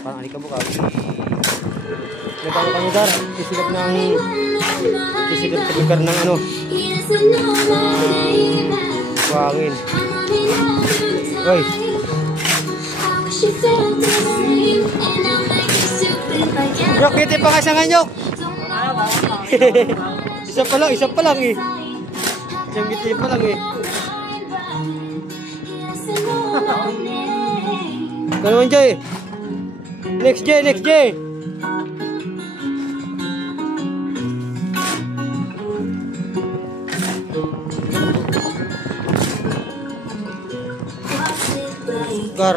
Parang alikabok. Nagkano kami dar, isigap sa lugar ng ano. Buhangin. Oy. Yok, kiti pa nga sa nganyok. Isa pa lang eh. Isang kiti pa lang eh. Kano man Jay? Next Jay. Gar.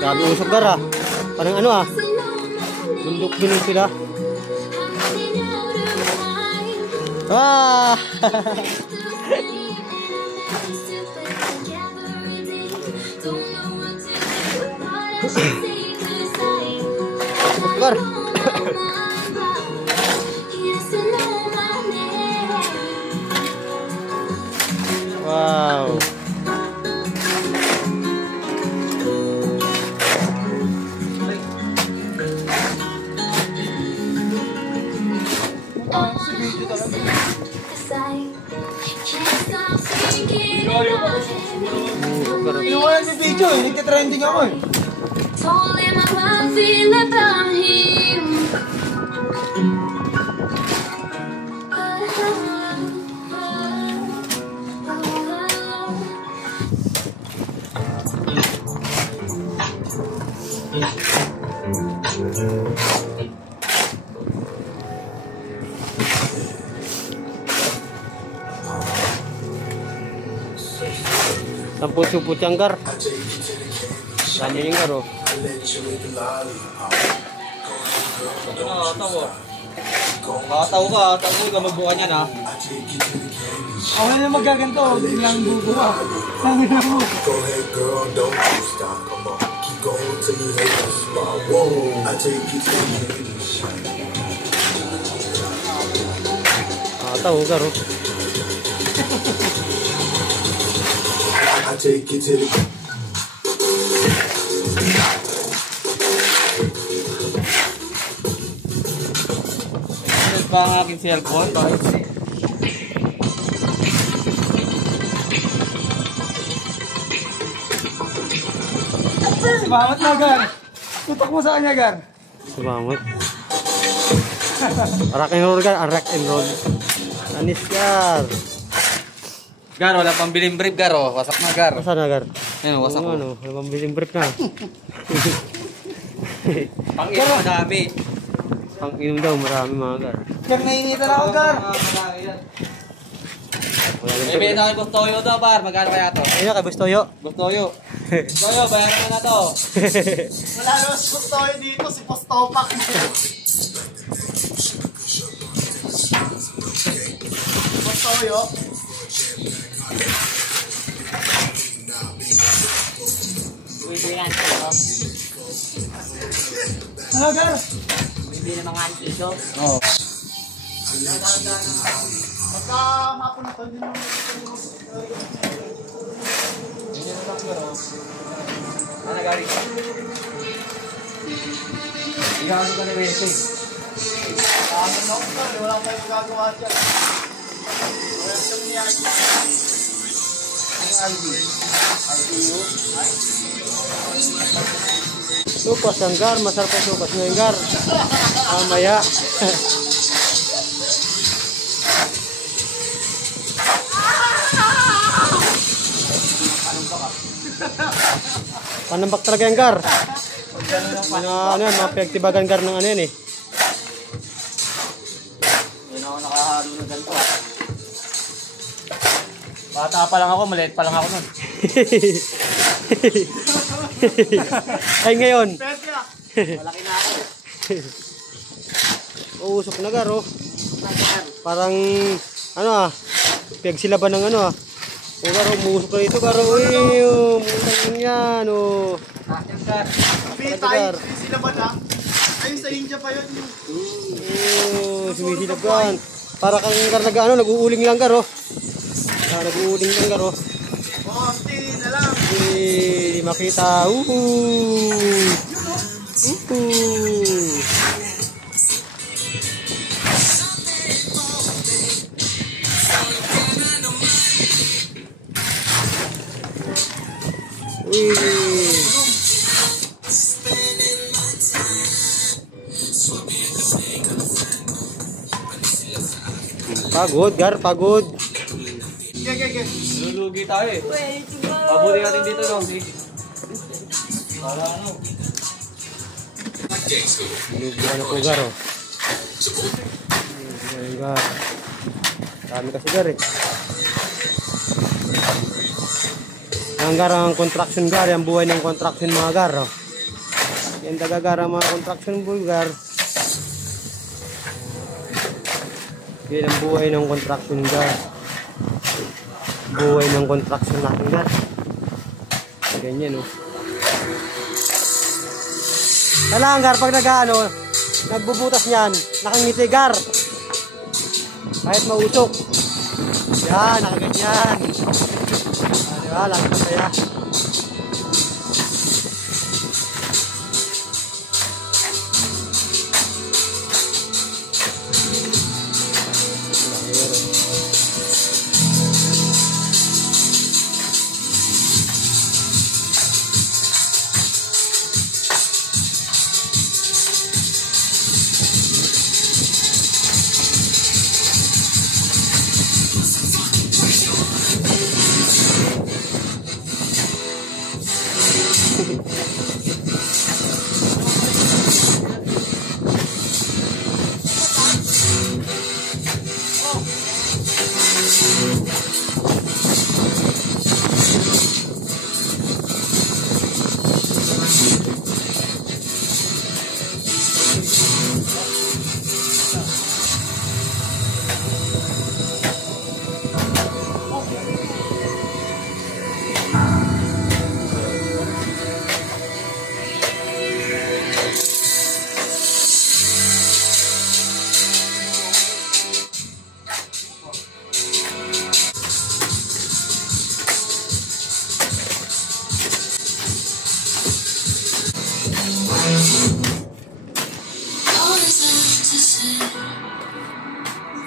Grabe usok gar ah. Parang ano ah. Bundok din sila. Ah. Gar. Wow. Iwan yung video eh, nagka-trending ako eh. Told him how I feel about him. Samput-suput yang gar. Tanya yang gar oh. Tahu ka magbuka niyan ha. Ako na magaganto, biglang bubuka. Tangin na mo. Tahu gar oh. I take you to the Ba ang aking cellphone? Sumamat na gar. Tutok mo sa kanya gar. Sumamat. Rock and roll gar, rock and roll. Anis gar. Gar, wala pang biling brief gar oh. Wasak na gar. Masa na gar? Ayun, wasak ko. Ano, wala pang biling brief na. Pang-inom madami. Pang-inom daw, marami mga gar. Gar, nainitan ako gar. May benta kay Bustoyo daw bar. Magkano kaya to? Ayun na kay Bustoyo. Bustoyo, bayaran mo na to. Wala naman si Postoy dito, si Postopak. Postoyo. Ano gar? Hindi na mga antigo. Oo. Pagka hapon na to, hindi naman Ano gari ka? Igano ka ni Wese. wala tayong magagawa dyan. Wala siyang niyagi. Ang ID. IDU. Supas ang gar, masarap ang supas ng gar. Mamaya. Panambak talaga yung gar. Ano yan, mga pinagtibagan gar ng ano yan eh. Hindi na ako nakahalo na ganito. Bata pa lang ako, maliit pa lang ako nun. Ay ngayon. Malaki na ako. Uusok na gar oh. Parang ano ah, Piyag sila ba ng ano ah. O garo, umusok ka rito garo. Uy, umusok yan o. Pitay, sila ba na? Ayun sa India pa yun. Sumisilap yan. Para kang nag-ano, nag-uuling lang garo. Nag-uuling lang garo. Konti na lang. Di makita. Pagod, Gar, pagod. Ge. Lulugi tayo eh. Pabuti natin dito no. Para ano? Lubuhan ako, Gar, oh. Gar. Dami kasi, Gar, eh. Ang Gar, ang construction, Gar. Ang buhay ng construction, mga Gar, oh. Yan taga, Gar, ang mga construction, Gar. Yan ang buhay ng construction, Gar. Buhay ng construction natin, Gar. Ganyan, oh. Kailangan, Gar, pag nagbubutas niyan, nakangiti, Gar. Kahit mausok. Yan, nakaganyan. Diba, lagi pa kaya.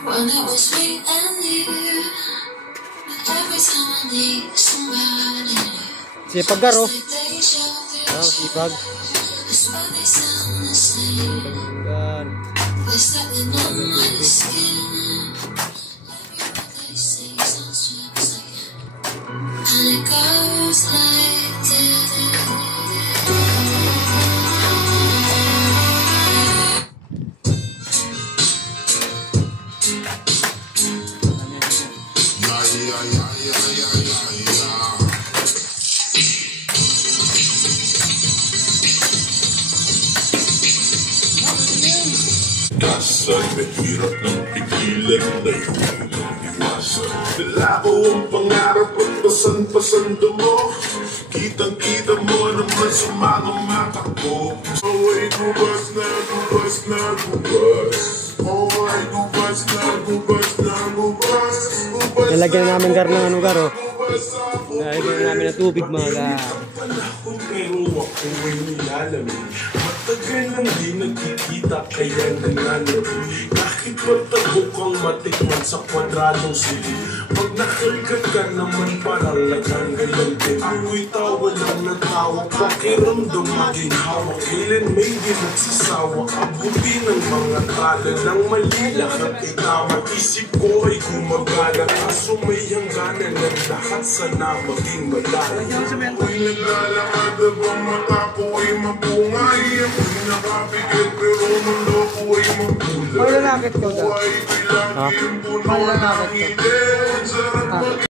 When it was sweet and new, every time I need somebody, Sipag, Gar, oh. they show their Sipag. I swear they sound the same. Gar. They're stepping on my skin. Every word they say sounds just like it. And it goes like this. Dasal, mahirap ng pigilan na yung iwasan. Nalabo ang pangarap at pasan-pasan mo. Kitang-kita mo naman sa mga mata ko. Away, gubas na, gubas na, gubas. Away, gubas na, gubas na, gubas. Nalagyan namin, Gar, ng ano, Gar, oh. Nalagyan namin ng tubig, mga Gar. Panahon pero ako ay nilalamig. Matagal nang di nagkikita kaya nananapin. Kahit matago kang matikman sa kwadradong silid. Pag nakalgag ka naman parang natanggal ang din. Ako'y tawa lang ng tawa, pakiramdam maging hawak. Kailan may di nagsasawa, abuti ng mga tala ng mali. Lahat itawa, isip ko ay gumagana. Kaso may hangganan ng lahat sana maging malala. Ako'y naglalakad abang mata ko ay mabungay. Ako'y nakapigil pero mundo ko ay mabulat. Malalakit ko, Gar. Buhay bilang yung puno ng higit.